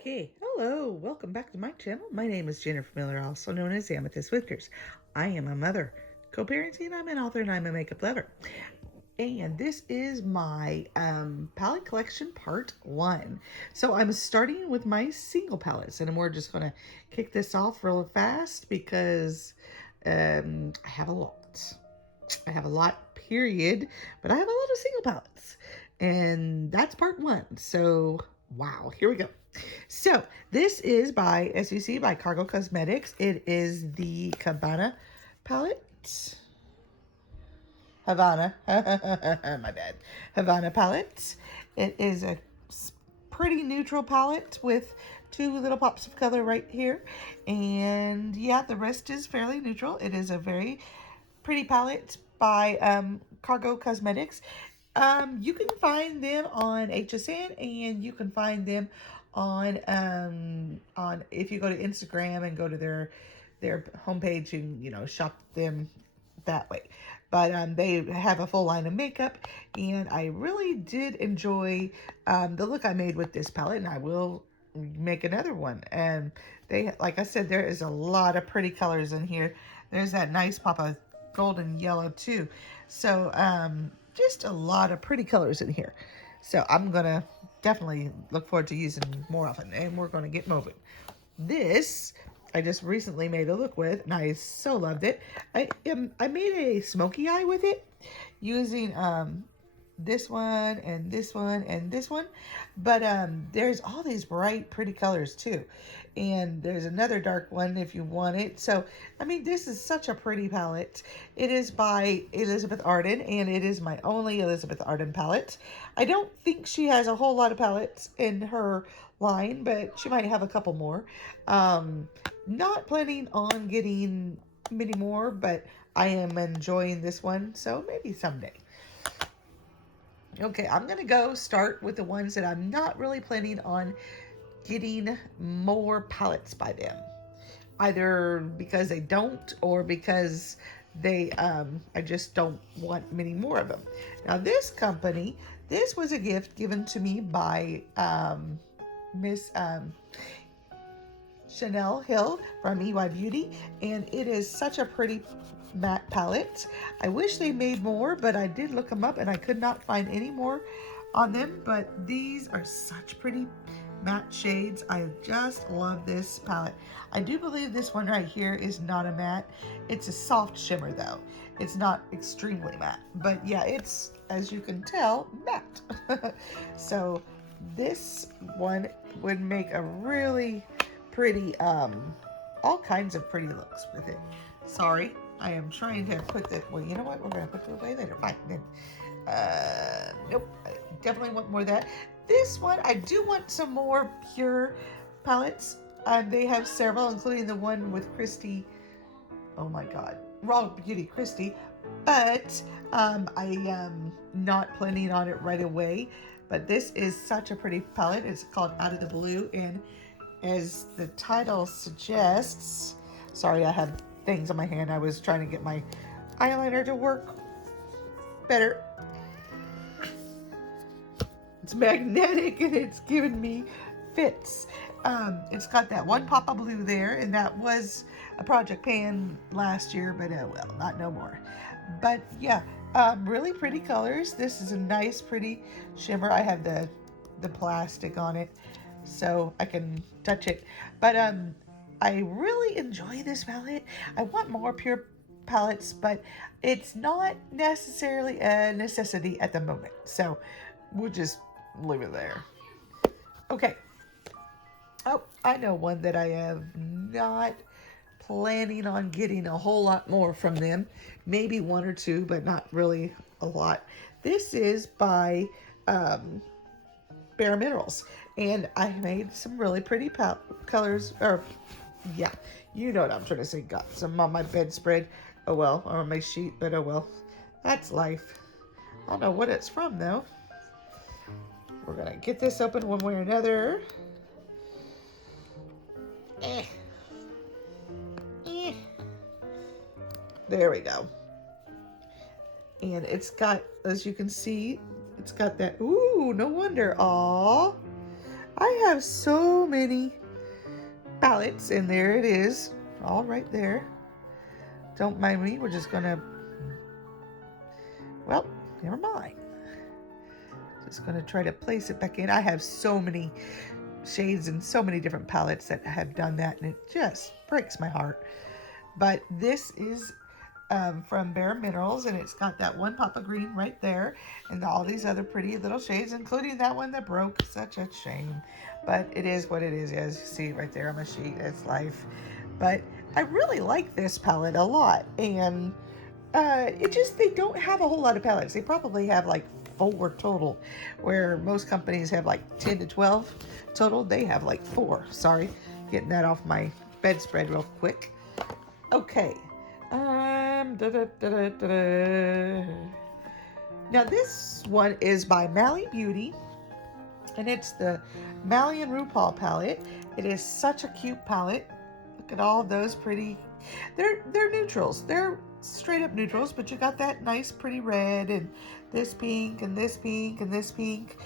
Okay, hello, welcome back to my channel. My name is Jennifer Miller, also known as Amethyst Whiskers. I am a mother, co-parenting, I'm an author, and I'm a makeup lover. And this is my palette collection part 1. So I'm starting with my single palettes, and we're just going to kick this off real fast because I have a lot. I have a lot, period, but I have a lot of single palettes. And that's part 1. So, wow, here we go. So this is by, as you see, by Covergirl Cosmetics. It is the Cabana Palette. Havana. My bad. Havana Palette. It is a pretty neutral palette with 2 little pops of color right here. And yeah, the rest is fairly neutral. It is a very pretty palette by Covergirl Cosmetics. You can find them on HSN, and you can find them on if you go to Instagram and go to their homepage and shop them that way. But they have a full line of makeup, and I really did enjoy the look I made with this palette, and I will make another one. And they, like I said, there is a lot of pretty colors in here. There's that nice pop of golden yellow too. So just a lot of pretty colors in here. So I'm gonna definitely look forward to using more often, and we're gonna get moving. This I just recently made a look with, and I so loved it. I made a smoky eye with it using this one and this one and this one, but there's all these bright pretty colors too, and there's another dark one if you want it. So I mean, this is such a pretty palette. It is by Elizabeth Arden, and it is my only Elizabeth Arden palette. I don't think she has a whole lot of palettes in her line, but she might have a couple more. Not planning on getting many more, but I am enjoying this one, so maybe someday. Okay, I'm going to go start with the ones that I'm not really planning on getting more palettes by them. Either because they don't, or because they, I just don't want many more of them. Now this company, this was a gift given to me by Miss Chanel Hill from EY Beauty, and it is such a pretty matte palette. I wish they made more, but I did look them up and I could not find any more on them. But these are such pretty matte shades. I just love this palette. I do believe this one right here is not a matte. It's a soft shimmer though. It's not extremely matte, but yeah, it's, as you can tell, matte. So this one would make a really pretty, all kinds of pretty looks with it. Sorry, I am trying to put the, well, you know what? We're going to put it away later. Fine. Then, nope. I definitely want more of that. This one, I do want some more pure palettes. They have several, including the one with Christy. Oh my God. Raw Beauty Christy. But I am not planning on it right away. But this is such a pretty palette. It's called Out of the Blue. And as the title suggests, sorry, I have things on my hand. I was trying to get my eyeliner to work better. It's magnetic and it's giving me fits. It's got that one pop of blue there, and that was a project pan last year, but well, not no more. But yeah, really pretty colors. This is a nice, pretty shimmer. I have the plastic on it, so I can touch it. But I really enjoy this palette. I want more pure palettes, but it's not necessarily a necessity at the moment. So we'll just leave it there. Okay. Oh, I know one that I have not planning on getting a whole lot more from them. Maybe 1 or 2, but not really a lot. This is by Bare Minerals, and I made some really pretty colors, or yeah, you know what I'm trying to say. Got some on my bedspread, oh well, or on my sheet, but oh well, that's life. I don't know what it's from though. We're gonna get this open one way or another. There we go. And it's got, as you can see, it's got that, ooh, no wonder. Aw, I have so many palettes, and there it is, all right there. Don't mind me, we're just gonna, well, never mind. Just gonna try to place it back in. I have so many shades and so many different palettes that have done that, and it just breaks my heart. But this is from Bare Minerals, and it's got that one pop of green right there, and all these other pretty little shades, including that one that broke. Such a shame, but it is what it is. As you see right there on my sheet, it's life. But I really like this palette a lot, and it just, they don't have a whole lot of palettes. They probably have like 4 total, where most companies have like 10 to 12 total. They have like 4. Sorry, getting that off my bedspread real quick. Okay. Now this one is by Mally Beauty, and it's the Mally and RuPaul palette. It is such a cute palette. Look at all those pretty, they're neutrals. They're straight up neutrals, but you got that nice pretty red, and this pink, and this pink, and this pink.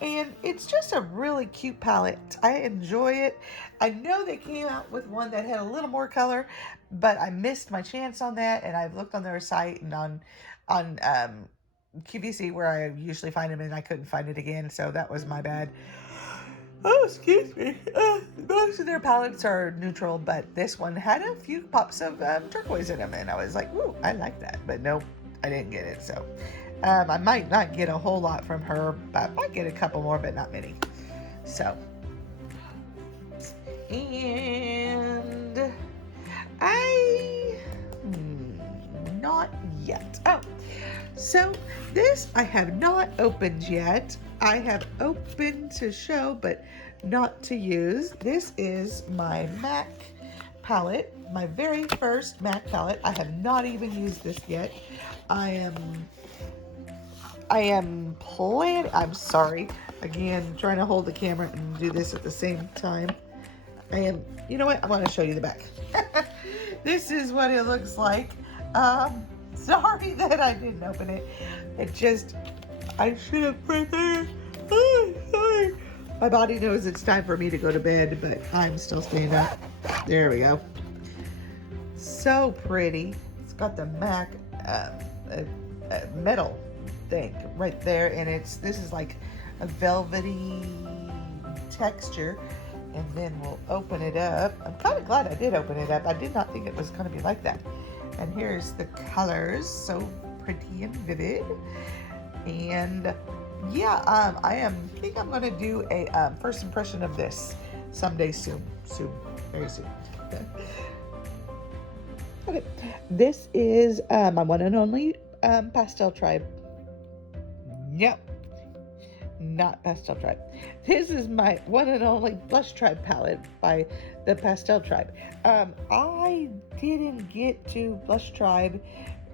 And it's just a really cute palette. I enjoy it. I know they came out with one that had a little more color, but I missed my chance on that. And I've looked on their site and on QVC, where I usually find them, and I couldn't find it again. So that was my bad. Oh, excuse me. Most of their palettes are neutral, but this one had a few pops of turquoise in them, and I was like, ooh, I like that. But nope, I didn't get it. So I might not get a whole lot from her, but I might get a couple more, but not many. So, and not yet. Oh, so this I have not opened yet. I have opened to show, but not to use. This is my MAC palette, my very first MAC palette. I have not even used this yet. I am planning, I'm sorry, again, trying to hold the camera and do this at the same time. You know what? I want to show you the back. This is what it looks like. Sorry that I didn't open it. I should have put there. Oh, sorry. My body knows it's time for me to go to bed, but I'm still staying up. There we go. So pretty. It's got the MAC metal thing right there, and this is like a velvety texture. And then we'll open it up. I'm kind of glad I did open it up. I did not think it was going to be like that. And here's the colors, so pretty and vivid. And yeah, I think I'm going to do a first impression of this someday soon, very soon. Okay, this is my one and only Pastel Tribe. Yep, not Pastel Tribe. This is my one and only Blush Tribe palette by the Pastel Tribe. I didn't get to Blush Tribe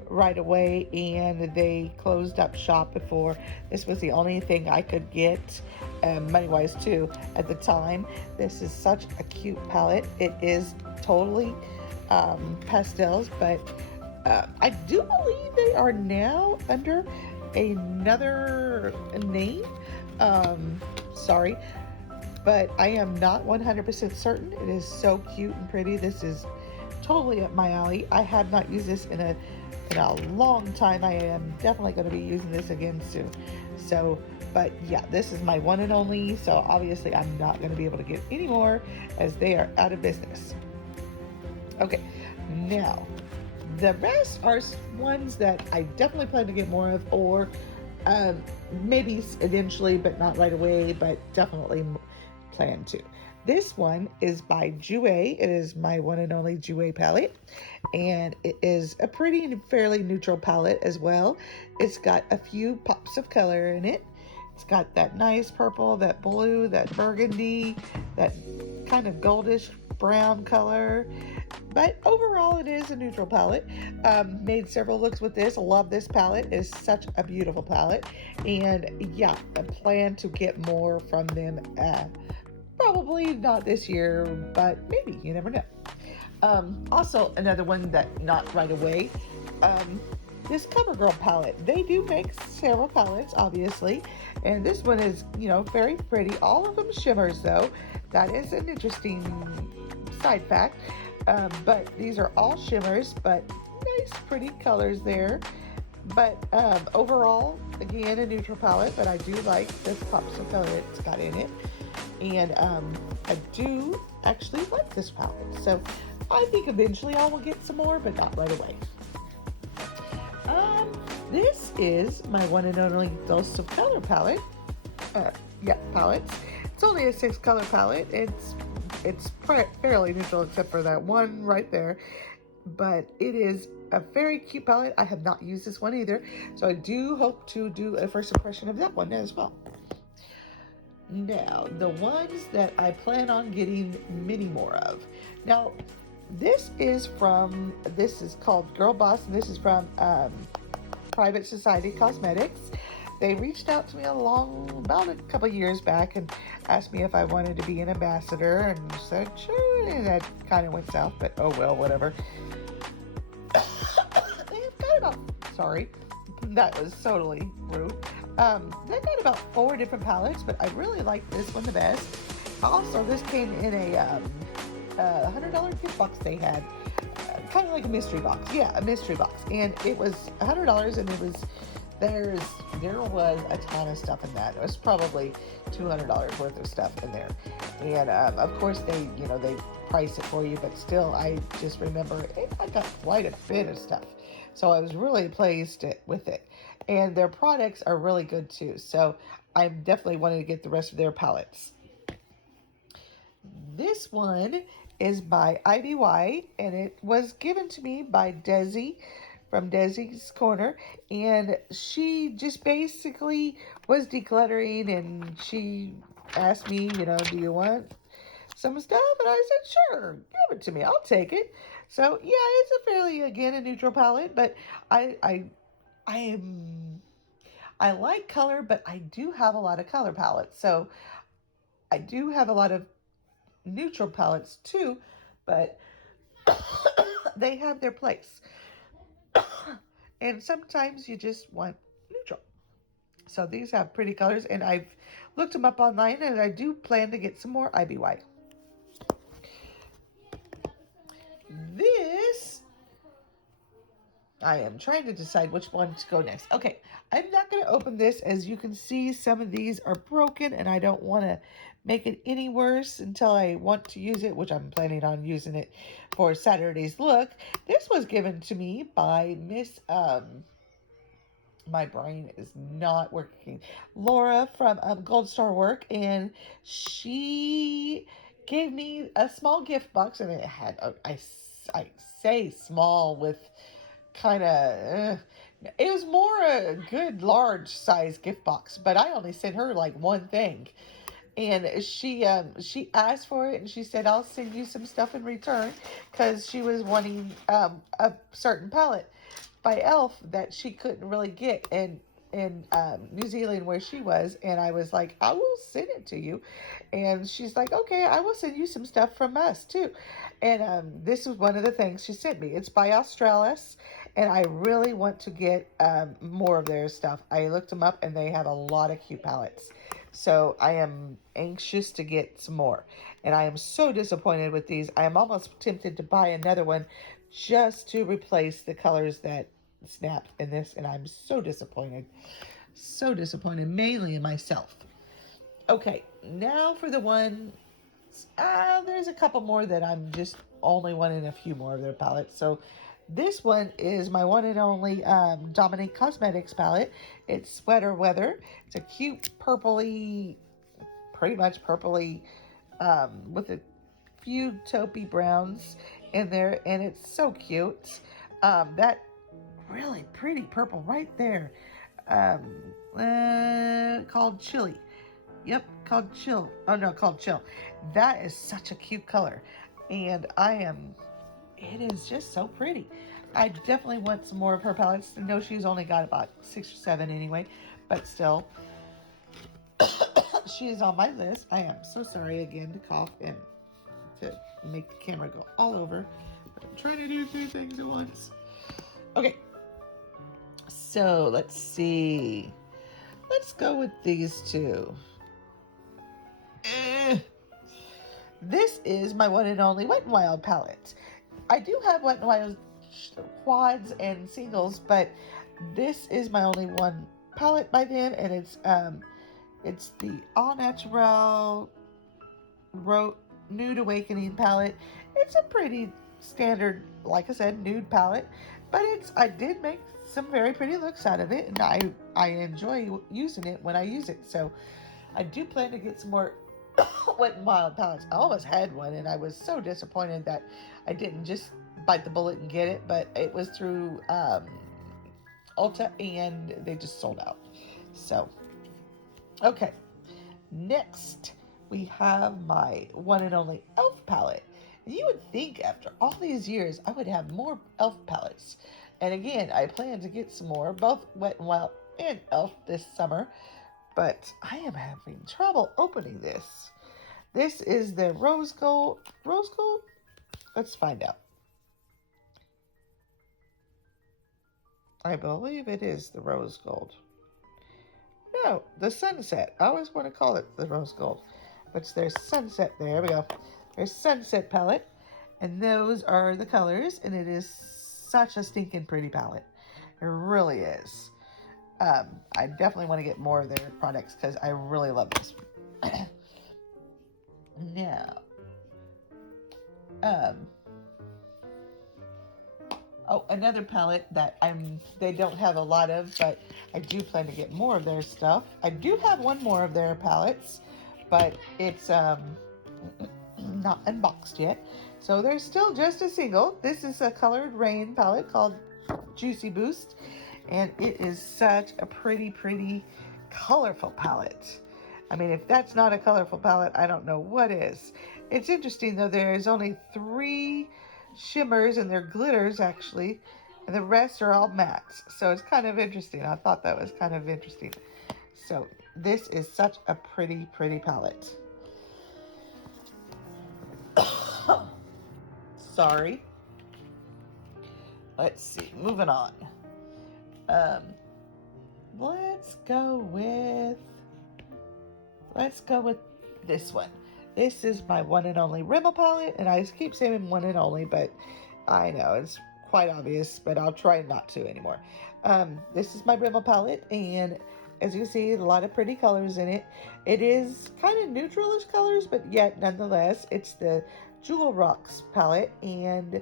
right away, and they closed up shop before. This was the only thing I could get, money-wise too, at the time. This is such a cute palette. It is totally pastels, but I do believe they are now under another name. Sorry, but I am not 100% certain. It is so cute and pretty. This is totally up my alley. I have not used this in a long time. I am definitely going to be using this again soon. So, but yeah, this is my one and only. So obviously I'm not going to be able to get any more, as they are out of business. Okay, now the rest are ones that I definitely plan to get more of, or maybe eventually, but not right away, but definitely plan to. This one is by Jouer. It is my one and only Jouer palette, and it is a pretty and fairly neutral palette as well. It's got a few pops of color in it. It's got that nice purple, that blue, that burgundy, that kind of goldish brown color. But overall, it is a neutral palette. Made several looks with this. Love this palette. It is such a beautiful palette. And yeah, I plan to get more from them. Probably not this year, but maybe. You never know. Also, another one that not right away. this Covergirl palette. They do make several palettes, obviously, and this one is, you know, very pretty. All of them shimmers, though. That is an interesting side fact. But these are all shimmers, but nice, pretty colors there. But overall, again, a neutral palette, but I do like the pops of color it's got in it. And I do actually like this palette. So I think eventually I will get some more, but not right away. This is my one and only Dose of Color palette. Palettes. It's only a 6-color palette. It's fairly neutral except for that one right there. But it is a very cute palette. I have not used this one either. So I do hope to do a first impression of that one as well. Now, the ones that I plan on getting many more of. Now, this is called Girl Boss, and this is from Private Society Cosmetics. They reached out to me about a couple years back and asked me if I wanted to be an ambassador, and said sure, and that kind of went south, but oh well, whatever. They've got about, sorry, that was totally rude. They've got about 4 different palettes, but I really like this one the best. Also, this came in a $100 gift box they had. Kind of like a mystery box. Yeah, a mystery box. And it was $100, and there was a ton of stuff in that. It was probably $200 worth of stuff in there. And of course they price it for you, but still I just remember I got quite a bit of stuff. So I was really pleased with it. And their products are really good too. So I'm definitely wanting to get the rest of their palettes. This one is by IBY, and it was given to me by Desi from Desi's Corner, and she just basically was decluttering, and she asked me, do you want some stuff? And I said, sure, give it to me, I'll take it. So yeah, it's a fairly, again, a neutral palette, but I like color, but I do have a lot of color palettes, so I do have a lot of neutral palettes too, but they have their place. And sometimes you just want neutral. So these have pretty colors, and I've looked them up online, and I do plan to get some more IBY. This, I am trying to decide which one to go next. Okay, I'm not going to open this. As you can see, some of these are broken, and I don't want to make it any worse until I want to use it, which I'm planning on using it for Saturday's look. This was given to me by Miss, my brain is not working, Laura from Gold Star Work, and she gave me a small gift box, and it had, I say small with kind of, it was more a good large size gift box, but I only sent her like one thing. And she asked for it, and she said, I'll send you some stuff in return, because she was wanting a certain palette by e.l.f. that she couldn't really get in New Zealand where she was. And I was like, I will send it to you. And she's like, okay, I will send you some stuff from us too. And this is one of the things she sent me. It's by Australis, and I really want to get more of their stuff. I looked them up, and they have a lot of cute palettes. So I am anxious to get some more. And I am so disappointed with these. I am almost tempted to buy another one just to replace the colors that snapped in this. And I'm so disappointed. So disappointed, mainly in myself. Okay, now for the one. There's a couple more that I'm just only wanting a few more of their palettes. So this one is my one and only Dominique Cosmetics palette. It's Sweater Weather. It's a cute purpley, pretty much purpley, with a few taupey browns in there, and it's so cute. That really pretty purple right there, called Chili. Yep, called Chill. Oh no, called Chill. That is such a cute color, and it is just so pretty. I definitely want some more of her palettes. I know she's only got about 6 or 7 anyway, but still, she is on my list. I am so sorry again to cough and to make the camera go all over. I'm trying to do 2 things at once. Okay. So let's see. Let's go with these two. This is my one and only Wet n Wild palette. I do have Wet n Wild quads and singles, but this is my only one palette by them, and it's the All Natural Nude Awakening palette. It's a pretty standard, like I said, nude palette, but I did make some very pretty looks out of it, and I enjoy using it when I use it. So I do plan to get some more Wet n Wild palettes. I almost had one, and I was so disappointed that I didn't just bite the bullet and get it, but it was through Ulta, and they just sold out. So, okay. Next, we have my one and only e.l.f. palette. And you would think after all these years, I would have more e.l.f. palettes. And again, I plan to get some more, both Wet n Wild and e.l.f. this summer. But I am having trouble opening this. This is the rose gold. Rose gold? Let's find out. I believe it is the rose gold. No, the sunset. I always want to call it the rose gold. But there's sunset. There we go. There's sunset palette. And those are the colors. And it is such a stinking pretty palette. It really is. I definitely want to get more of their products because I really love this. Now, oh, another palette that they don't have a lot of, but I do plan to get more of their stuff. I do have one more of their palettes, but it's not unboxed yet. So there's still just a single. This is a Colored Rain palette called Juicy Boost. And it is such a pretty, pretty, colorful palette. I mean, if that's not a colorful palette, I don't know what is. It's interesting, though. There's only 3 shimmers, and they're glitters, actually. And the rest are all mattes. So it's kind of interesting. I thought that was kind of interesting. So this is such a pretty, pretty palette. Sorry. Let's see. Moving on. Let's go with this one. This is my one and only Rimmel palette, and I keep saying one and only, but I know it's quite obvious, but I'll try not to anymore. This is my Breville palette, and as you can see, a lot of pretty colors in it. It is kind of neutralish colors, but yet nonetheless, it's the Jewel Rocks palette, and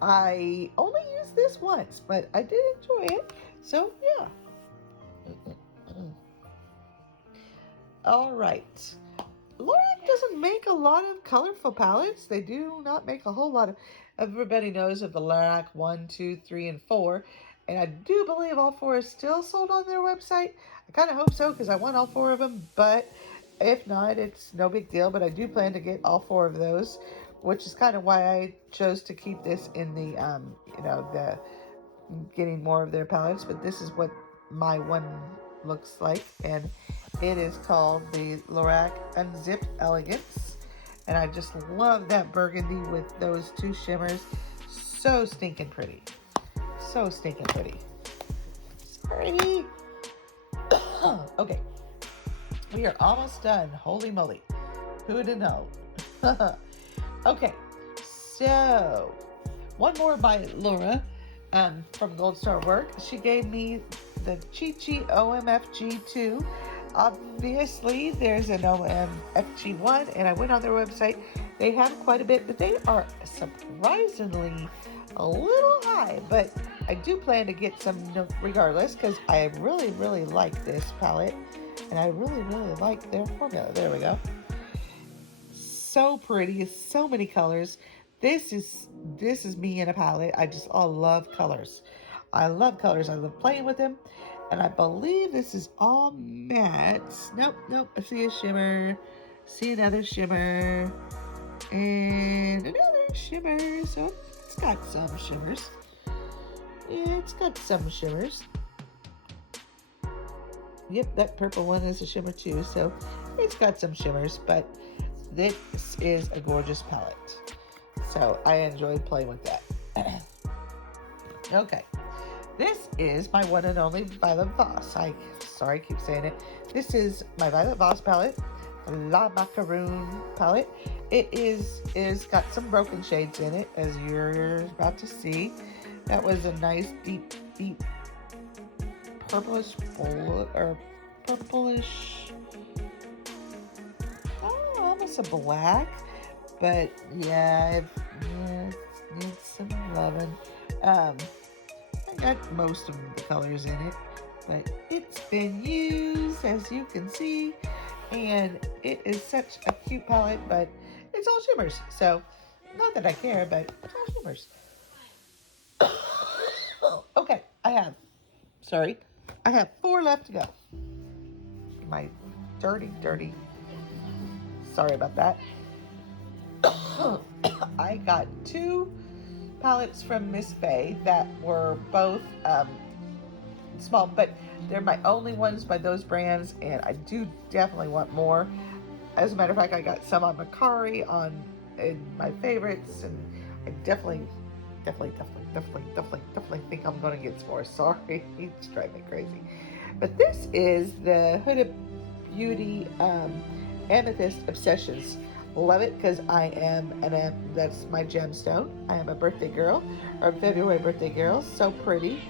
I only used this once, but I did enjoy it. So yeah. All right. Lorac doesn't make a lot of colorful palettes. They do not make a whole lot of. Everybody knows of the Lorac 1, 2, 3, and 4. And I do believe all 4 is still sold on their website. I kind of hope so because I want all 4 of them. But if not, it's no big deal. But I do plan to get all 4 of those, which is kind of why I chose to keep this in the, the getting more of their palettes. But this is what my one looks like, and it is called the Lorac Unzipped Elegance, and I just love that burgundy with those 2 shimmers. So stinking pretty. So stinking pretty. It's pretty. Okay, we are almost done. Holy moly, who'd have known? Okay, so one more by Laura from Gold Star Work. She gave me the Chi Chi OMFG2. Obviously, there's an OMFG1, and I went on their website. They have quite a bit, but they are surprisingly a little high. But I do plan to get some regardless, because I really, really like this palette, and I really, really like their formula. There we go. So pretty, so many colors. This is me in a palette. I love colors. I love colors. I love playing with them. And I believe this is all matte. Nope. I see a shimmer. See another shimmer. And another shimmer. So it's got some shimmers. Yeah, it's got some shimmers. Yep, that purple one is a shimmer too. So it's got some shimmers. But this is a gorgeous palette. So I enjoyed playing with that. Okay. This is my one and only Violet Voss. Sorry, I keep saying it. This is my Violet Voss palette, La Macaroon palette. It is got some broken shades in it, as you're about to see. That was a nice deep purplish purplish, almost a black, but yeah, it needs some loving. I got most of the colors in it, but it's been used, as you can see, and it is such a cute palette, but it's all shimmers, so not that I care, but it's all shimmers. Okay, I have 4 left to go. My dirty, sorry about that. I got 2 palettes from Miss Faye that were both small, but they're my only ones by those brands, and I do definitely want more. As a matter of fact, I got some on Macari in my favorites, and I definitely think I'm gonna get some more. Sorry, it's driving me crazy. But this is the Huda Beauty Amethyst Obsessions. Love it because that's my gemstone. I am a birthday girl, or February birthday girl. So pretty.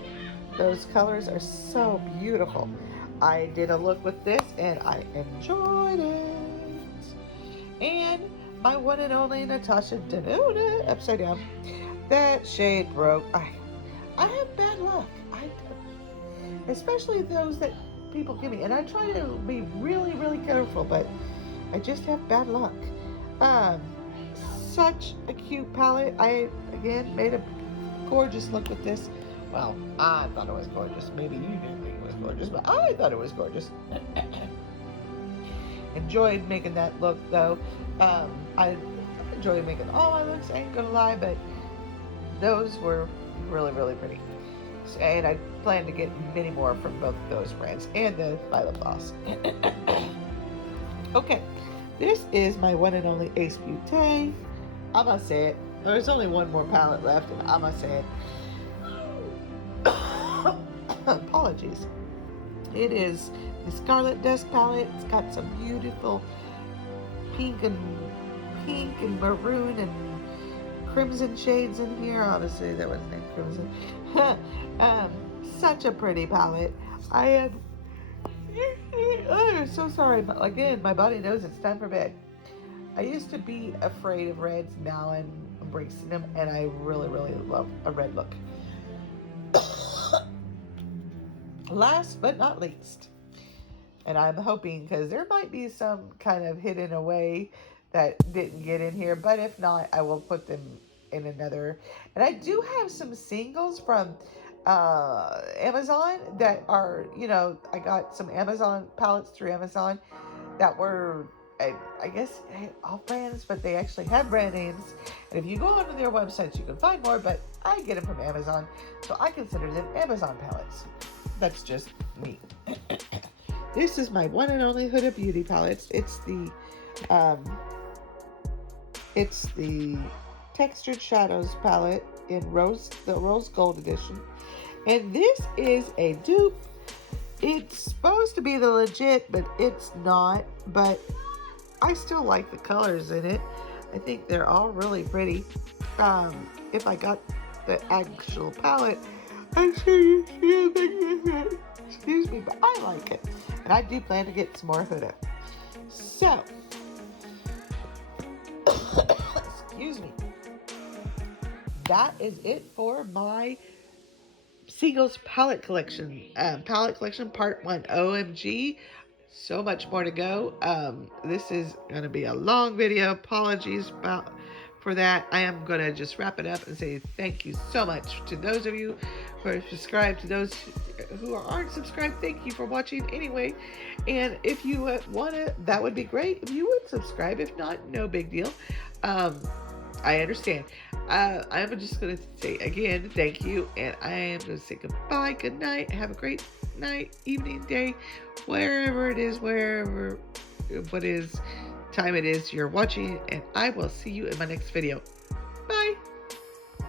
Those colors are so beautiful. I did a look with this and I enjoyed it. And my one and only Natasha Denona, upside down. That shade broke. I have bad luck. Especially those that people give me. And I try to be really careful, but I just have bad luck. Such a cute palette. I, again, made a gorgeous look with this. Well, I thought it was gorgeous. Maybe you didn't think it was gorgeous, but I thought it was gorgeous. Enjoyed making that look, though. I enjoyed making all my looks, I ain't gonna lie, but those were really pretty. And I plan to get many more from both of those brands and the Violet Voss. Okay, this is my one and only Ace Beauté. I'm gonna say it. There's only one more palette left, and I'm gonna say it. Apologies. It is the Scarlet Dust palette. It's got some beautiful pink and maroon and crimson shades in here. Obviously, that wasn't named crimson. Such a pretty palette. I'm so sorry, but again, my body knows it's time for bed. I used to be afraid of reds. Now I'm embracing them, and I really love a red look. Last but not least, and I'm hoping, because there might be some kind of hidden away that didn't get in here, but if not, I will put them in another. And I do have some singles from Amazon that are, I got some Amazon palettes through Amazon that were, I guess, off brands, but they actually have brand names. And if you go onto their websites, you can find more, but I get them from Amazon, so I consider them Amazon palettes. That's just me. This is my one and only Huda Beauty palette. It's the Textured Shadows palette in the Rose Gold edition. And this is a dupe. It's supposed to be the legit, but it's not. But I still like the colors in it. I think they're all really pretty. If I got the actual palette, I'm sure you think excuse me, but I like it. And I do plan to get some more Huda. So, excuse me. That is it for my Seagulls palette collection. Palette collection part 1. OMG. So much more to go. This is going to be a long video. Apologies for that. I am going to just wrap it up and say thank you so much to those of you who are subscribed. To those who aren't subscribed, thank you for watching anyway. And if you want to, that would be great if you would subscribe. If not, no big deal. I understand. I'm just going to say again, thank you. And I am going to say goodbye, good night. Have a great night, evening, day, wherever it is, what time it is you're watching. And I will see you in my next video.